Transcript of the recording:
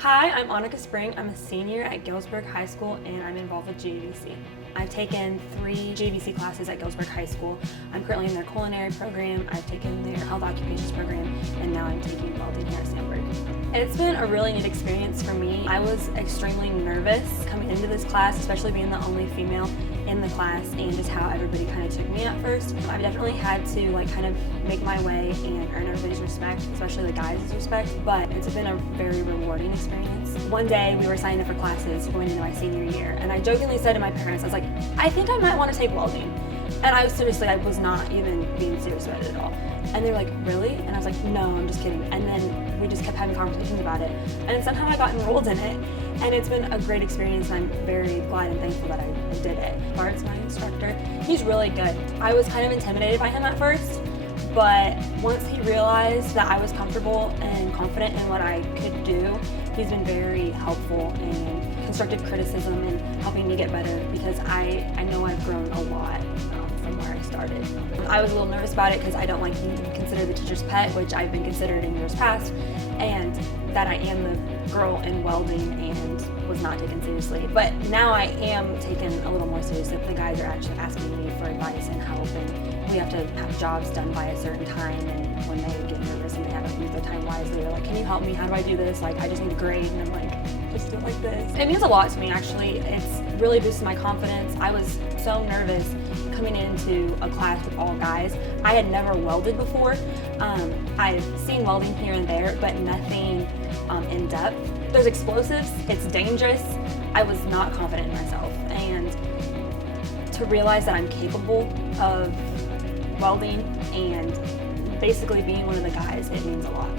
Hi, I'm Annika Spring. I'm a senior at Galesburg High School and I'm involved with GABC. I've taken 3 GABC classes at Galesburg High School. I'm currently in their culinary program, I've taken their health occupations program, and now I'm taking welding here at Sandburg. It's been a really neat experience for me. I was extremely nervous coming into this class, especially being the only female in the class and just how everybody kind of took me at first. I've definitely had to kind of make my way and earn everybody's respect, especially the guys' respect, but it's been a very rewarding experience. One day we were signing up for classes going into my senior year, and I jokingly said to my parents, I was like, I think I might want to take welding. And I was not even being serious about it at all. And they were like, really? And I was like, no, I'm just kidding. And then we just kept having conversations about it. And somehow I got enrolled in it. And it's been a great experience, and I'm very glad and thankful that I did it. Bart's my instructor. He's really good. I was kind of intimidated by him at first, but once he realized that I was comfortable and confident in what I could do, he's been very helpful in constructive criticism and helping me get better, because I know I've grown a lot from where I started. I was a little nervous about it because I don't like being considered the teacher's pet, which I've been considered in years past, and that I am the girl in welding and was not taken seriously. But now I am taken a little more seriously. The guys are actually asking me for advice and help, and we have to have jobs done by a certain time, and when they get nervous and they haven't used their time wisely, they're like, can you help me? How do I do this? I just need a grade. And I'm like, just do it like this. It means a lot to me, actually. It's really boosted my confidence. I was so nervous coming into a class with all guys. I had never welded before. I've seen welding here and there, but nothing in depth. There's explosives, it's dangerous. I was not confident in myself, and to realize that I'm capable of welding and basically being one of the guys, it means a lot.